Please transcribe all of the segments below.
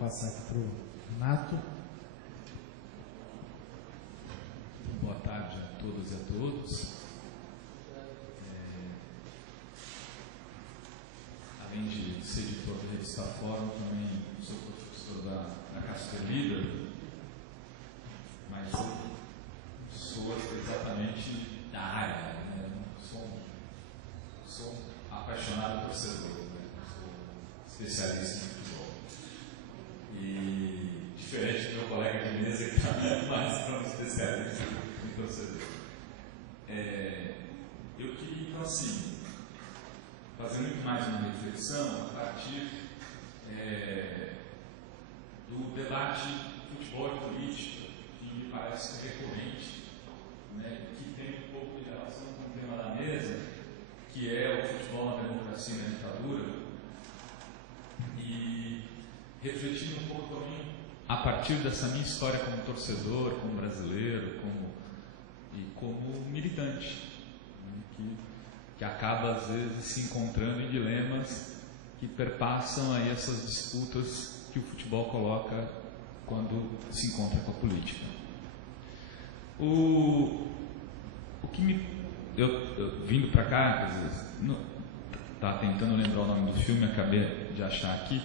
passar aqui para o Renato. Boa tarde a todas e a todos. Além de ser editor da revista Fórum, também sou professor da Casper Líder, mas eu sou exatamente da área, né? Sou apaixonado torcedor, né? Sou especialista em futebol. E diferente do meu colega de mesa, que também é mais um especialista em torcedor. Eu queria, então, assim, fazer muito mais uma reflexão a partir do debate futebol e política, que me parece recorrente, né, que tem um pouco de relação com o tema da mesa, que é o futebol na democracia e na ditadura, e refletindo um pouco também a partir dessa minha história como torcedor, como brasileiro, como militante, né, que acaba às vezes se encontrando em dilemas que perpassam aí essas disputas que o futebol coloca quando se encontra com a política. Eu vindo para cá, estava tentando lembrar o nome do filme, acabei de achar aqui.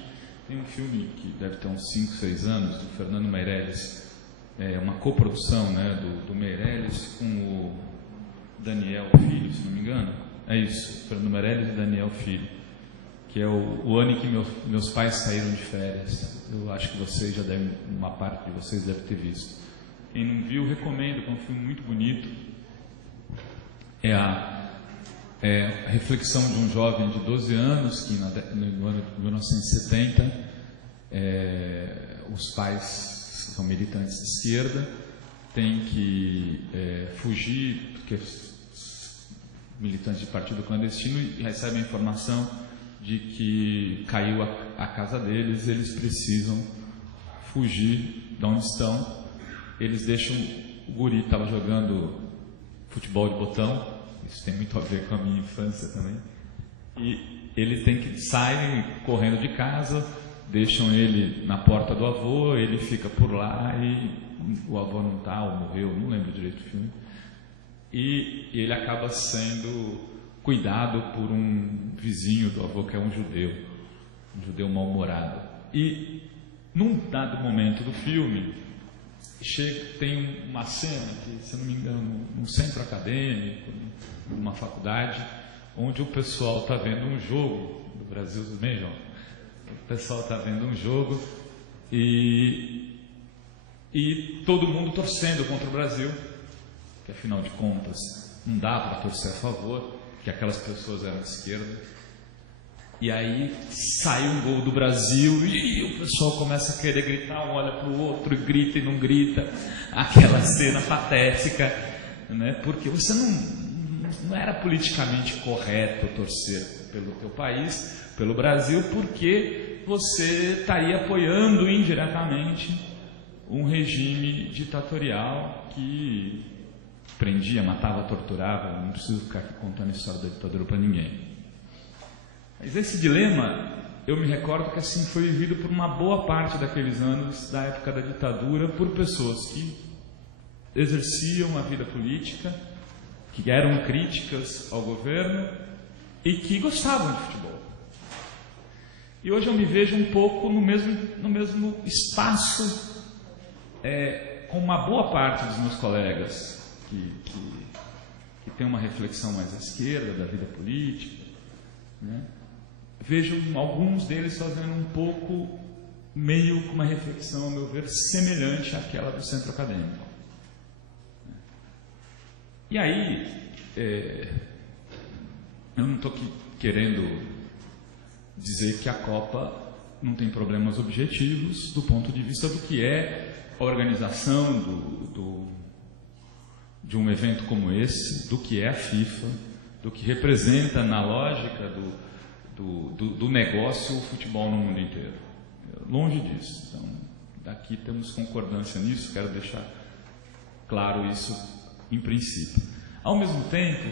Tem um filme que deve ter uns 5, 6 anos, do Fernando Meirelles, uma coprodução, né, do Meirelles com o Daniel Filho, se não me engano. É isso, Fernando Meirelles e Daniel Filho, que é o ano em que meus pais saíram de férias. Eu acho que vocês já devem, uma parte de vocês deve ter visto. Quem não viu, recomendo, é um filme muito bonito. É a reflexão de um jovem de 12 anos que no ano de 1970 os pais são militantes de esquerda, têm que fugir, porque militantes de partido clandestino, e recebem a informação de que caiu a casa deles, eles precisam fugir de onde estão. Eles deixam o guri, estava jogando futebol de botão, isso tem muito a ver com a minha infância também, e ele tem que sair correndo de casa, deixam ele na porta do avô, ele fica por lá e o avô não está, ou morreu, não lembro direito do filme, e ele acaba sendo cuidado por um vizinho do avô que é um judeu mal-humorado. E num dado momento do filme tem uma cena que, se não me engano, num centro acadêmico, numa faculdade, onde o pessoal está vendo um jogo do Brasil, bem, João? O pessoal está vendo um jogo e todo mundo torcendo contra o Brasil, que afinal de contas não dá para torcer a favor, que aquelas pessoas eram de esquerda. E aí sai um gol do Brasil e o pessoal começa a querer gritar, um olha para o outro e grita e não grita, aquela cena patética, né? Porque você não era politicamente correto torcer pelo teu país, pelo Brasil, porque você estaria apoiando indiretamente um regime ditatorial que prendia, matava, torturava. Não preciso ficar aqui contando a história da ditadura para ninguém. Mas esse dilema, eu me recordo que assim foi vivido por uma boa parte daqueles anos da época da ditadura, por pessoas que exerciam a vida política, que eram críticas ao governo e que gostavam de futebol. E hoje eu me vejo um pouco no mesmo espaço com uma boa parte dos meus colegas que tem uma reflexão mais à esquerda da vida política, né? Vejo alguns deles fazendo um pouco, meio com uma reflexão, ao meu ver, semelhante àquela do centro acadêmico. E aí, eu não estou aqui querendo dizer que a Copa não tem problemas objetivos do ponto de vista do que é a organização de um evento como esse, do que é a FIFA, do que representa na lógica do negócio o futebol no mundo inteiro. Longe disso. Então, daqui temos concordância nisso, quero deixar claro isso em princípio. Ao mesmo tempo,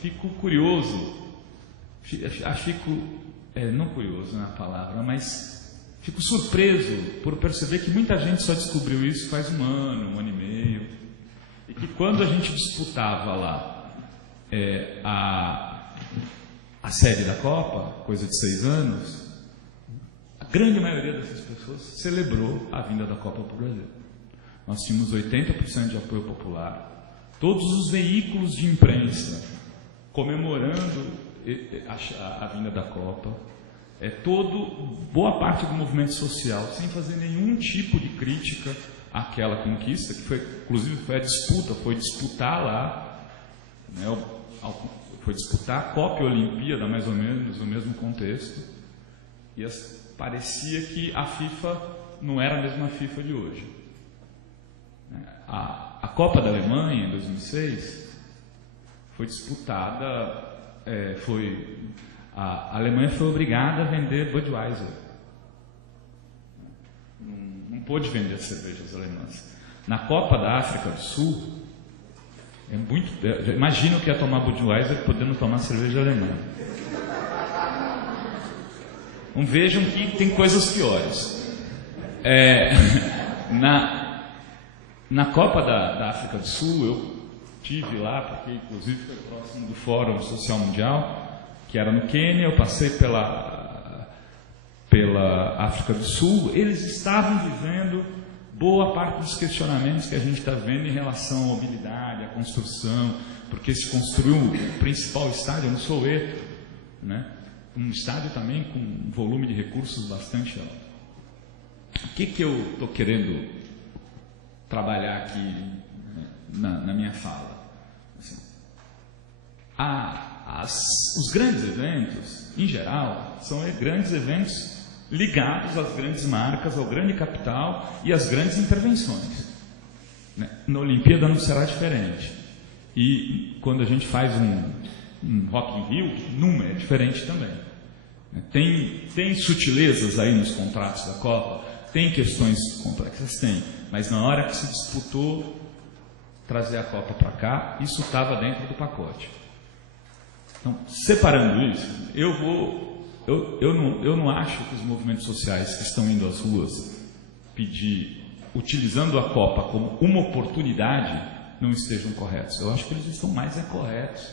fico curioso, não curioso na palavra, mas fico surpreso por perceber que muita gente só descobriu isso faz um ano e meio, e que quando a gente disputava lá a sede da Copa, coisa de 6 anos, a grande maioria dessas pessoas celebrou a vinda da Copa para o Brasil. Nós tínhamos 80% de apoio popular, todos os veículos de imprensa comemorando a vinda da Copa, boa parte do movimento social, sem fazer nenhum tipo de crítica àquela conquista, que inclusive foi a disputa, foi disputar lá, né, foi disputar a Copa e a Olimpíada, mais ou menos, no mesmo contexto, e parecia que a FIFA não era a mesma FIFA de hoje. A Copa da Alemanha, em 2006, foi disputada, a Alemanha foi obrigada a vender Budweiser. Não pôde vender as cervejas alemãs. Na Copa da África do Sul, imagina o que é tomar Budweiser podendo tomar cerveja alemã. Então vejam que tem coisas piores. Na Copa da África do Sul, eu estive lá, porque inclusive foi próximo do Fórum Social Mundial, que era no Quênia. Eu passei pela África do Sul. Eles estavam vivendo boa parte dos questionamentos que a gente está vendo em relação à mobilidade, à construção, porque se construiu o principal estádio no Soweto, né? Um estádio também com um volume de recursos bastante alto. O que eu estou querendo trabalhar aqui na minha fala? Assim, os grandes eventos, em geral, são grandes eventos ligados às grandes marcas, ao grande capital e às grandes intervenções. Na Olimpíada não será diferente. E quando a gente faz um Rock in Rio, é diferente também. Tem sutilezas aí nos contratos da Copa, tem questões complexas, tem. Mas na hora que se disputou trazer a Copa para cá, isso estava dentro do pacote. Então, separando isso, eu não acho que os movimentos sociais que estão indo às ruas pedir, utilizando a Copa como uma oportunidade, não estejam corretos. Eu acho que eles estão mais corretos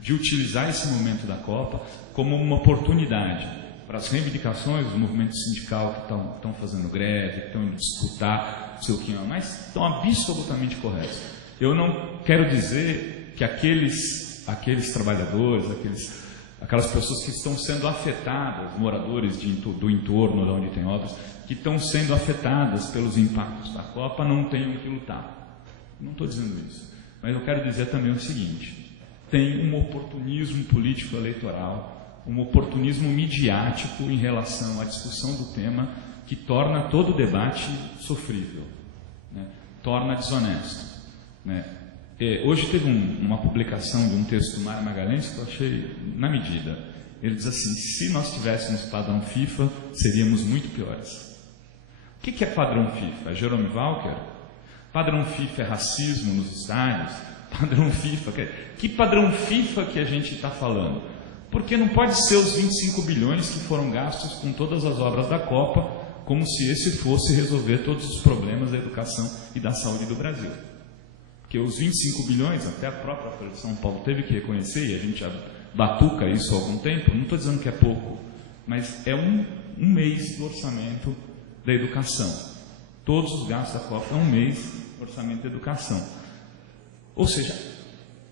de utilizar esse momento da Copa como uma oportunidade para as reivindicações do movimento sindical que estão fazendo greve, que estão indo disputar, não sei o que, mas estão absolutamente corretos. Eu não quero dizer que aqueles trabalhadores, aquelas pessoas que estão sendo afetadas, moradores do entorno de onde tem obras, que estão sendo afetadas pelos impactos da Copa, não tenham que lutar. Não estou dizendo isso. Mas eu quero dizer também o seguinte: tem um oportunismo político-eleitoral, um oportunismo midiático em relação à discussão do tema que torna todo o debate sofrível, né? Torna desonesto, né? Hoje teve uma publicação de um texto do Mário Magalhães que eu achei na medida. Ele diz assim: se nós tivéssemos padrão FIFA, seríamos muito piores. O que é padrão FIFA? É Jerome Walker? Padrão FIFA é racismo nos estádios? Padrão FIFA? Que padrão FIFA que a gente está falando? Porque não pode ser os 25 bilhões que foram gastos com todas as obras da Copa, como se esse fosse resolver todos os problemas da educação e da saúde do Brasil. Porque os 25 bilhões, até a própria Folha de São Paulo teve que reconhecer, e a gente já batuca isso há algum tempo, não estou dizendo que é pouco, mas é um mês do orçamento da educação. Todos os gastos da Copa é um mês do orçamento da educação. Ou seja,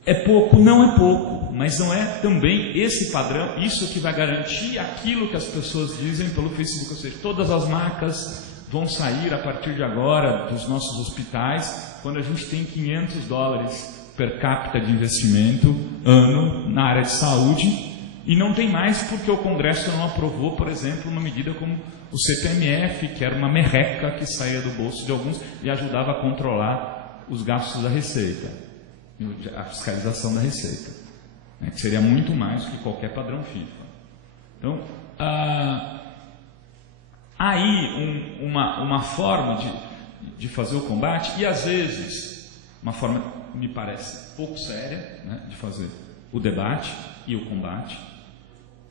é pouco, não é pouco, mas não é também esse padrão, isso que vai garantir aquilo que as pessoas dizem pelo Facebook, ou seja, todas as marcas vão sair a partir de agora dos nossos hospitais, quando a gente tem $500 per capita de investimento ano na área de saúde, e não tem mais porque o Congresso não aprovou, por exemplo, uma medida como o CPMF, que era uma merreca que saía do bolso de alguns e ajudava a controlar os gastos da Receita, a fiscalização da Receita, né, que seria muito mais do que qualquer padrão FIFA. Então, aí uma forma de fazer o combate, e às vezes uma forma, me parece, pouco séria, né, de fazer o debate e o combate,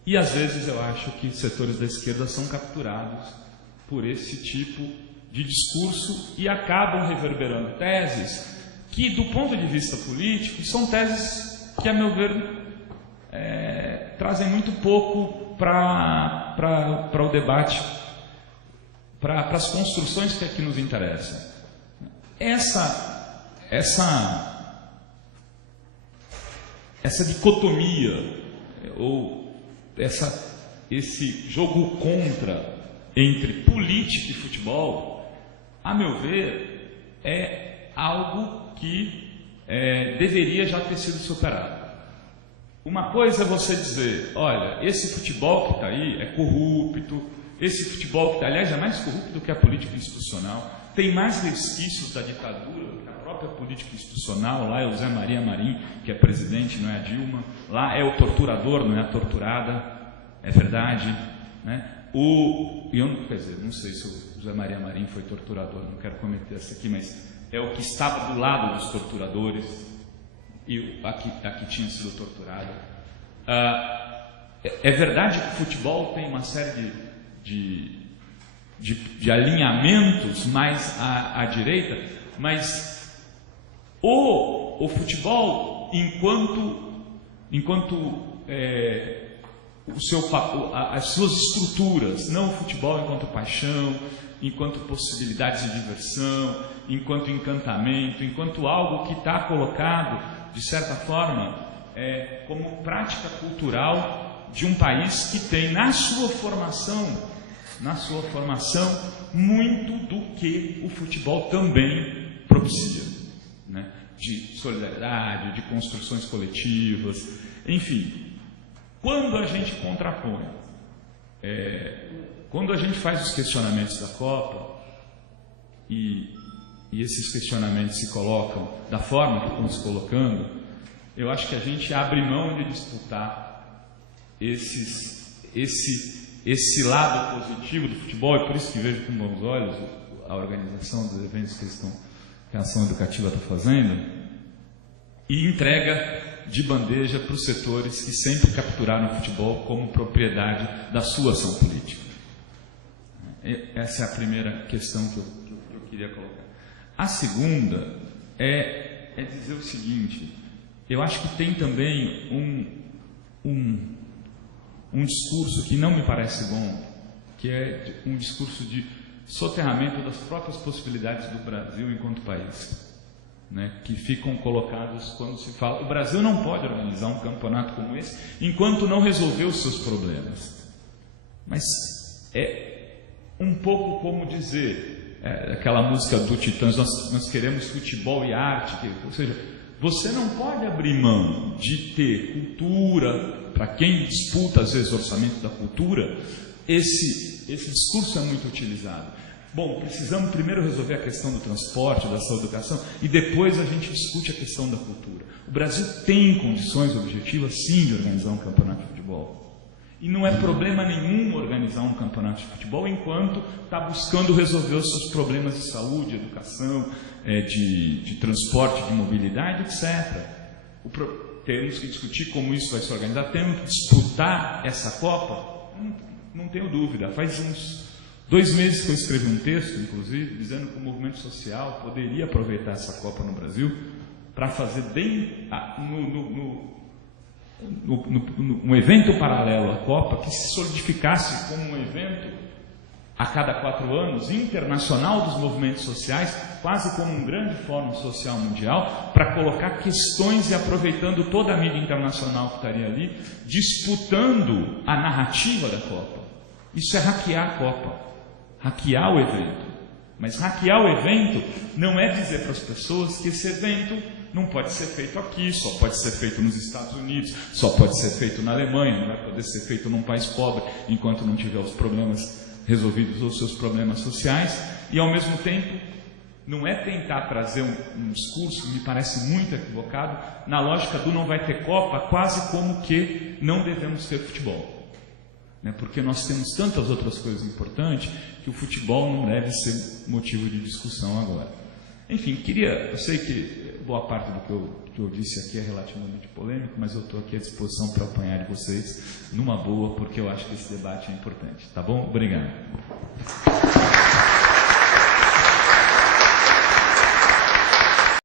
e às vezes eu acho que setores da esquerda são capturados por esse tipo de discurso e acabam reverberando teses que, do ponto de vista político, são teses que, a meu ver, trazem muito pouco para o debate, para as construções que aqui nos interessam. Essa dicotomia, ou esse jogo contra entre política e futebol, a meu ver, é algo que deveria já ter sido superado. Uma coisa é você dizer, olha, esse futebol que está aí é corrupto, esse futebol que está, aliás, é mais corrupto do que a política institucional, tem mais resquícios da ditadura do que a própria política institucional. Lá é o Zé Maria Marim, que é presidente, não é a Dilma. Lá é o torturador, não é a torturada. É verdade, né? Quer dizer, não sei se o Zé Maria Marim foi torturador, não quero cometer essa aqui, mas é o que estava do lado dos torturadores e a que tinha sido torturada. É verdade que o futebol tem uma série de alinhamentos mais à direita, mas o futebol, enquanto as suas estruturas, não o futebol enquanto paixão, enquanto possibilidades de diversão, enquanto encantamento, enquanto algo que está colocado, de certa forma, como prática cultural de um país que tem na sua formação, muito do que o futebol também propicia, né? De solidariedade, de construções coletivas, enfim. Quando a gente contrapõe, quando a gente faz os questionamentos da Copa, e esses questionamentos se colocam da forma que estão se colocando, eu acho que a gente abre mão de disputar esse lado positivo do futebol, e por isso que vejo com bons olhos a organização dos eventos que a Ação Educativa está fazendo, e entrega de bandeja para os setores que sempre capturaram o futebol como propriedade da sua ação política. Essa é a primeira questão que eu queria colocar. A segunda é dizer o seguinte: eu acho que tem também um discurso que não me parece bom, que é um discurso de soterramento das próprias possibilidades do Brasil enquanto país, né, que ficam colocados quando se fala. O Brasil não pode organizar um campeonato como esse enquanto não resolver os seus problemas. Mas é um pouco como dizer, aquela música do Titãs, nós queremos futebol e arte, ou seja, você não pode abrir mão de ter cultura. Para quem disputa às vezes o orçamento da cultura, esse discurso é muito utilizado. Bom, precisamos primeiro resolver a questão do transporte, da saúde, da educação, e depois a gente discute a questão da cultura. O Brasil tem condições objetivas, sim, de organizar um campeonato de futebol. E não é problema nenhum organizar um campeonato de futebol enquanto está buscando resolver os seus problemas de saúde, educação, de transporte, de mobilidade, etc. Temos que discutir como isso vai se organizar, temos que disputar essa Copa, não tenho dúvida. Faz uns 2 meses que eu escrevi um texto, inclusive, dizendo que o movimento social poderia aproveitar essa Copa no Brasil para fazer um evento paralelo à Copa que se solidificasse como um evento a cada 4 anos, internacional dos movimentos sociais, quase como um grande fórum social mundial, para colocar questões e aproveitando toda a mídia internacional que estaria ali, disputando a narrativa da Copa. Isso é hackear a Copa, hackear o evento. Mas hackear o evento não é dizer para as pessoas que esse evento não pode ser feito aqui, só pode ser feito nos Estados Unidos, só pode ser feito na Alemanha, não vai poder ser feito num país pobre enquanto não tiver os problemas resolvidos os seus problemas sociais, e ao mesmo tempo não é tentar trazer um discurso que me parece muito equivocado na lógica do não vai ter Copa, quase como que não devemos ter futebol, né? Porque nós temos tantas outras coisas importantes que o futebol não deve ser motivo de discussão agora. Enfim, eu sei que boa parte do que eu disse aqui é relativamente polêmico, mas eu estou aqui à disposição para apanhar de vocês numa boa, porque eu acho que esse debate é importante. Tá bom? Obrigado.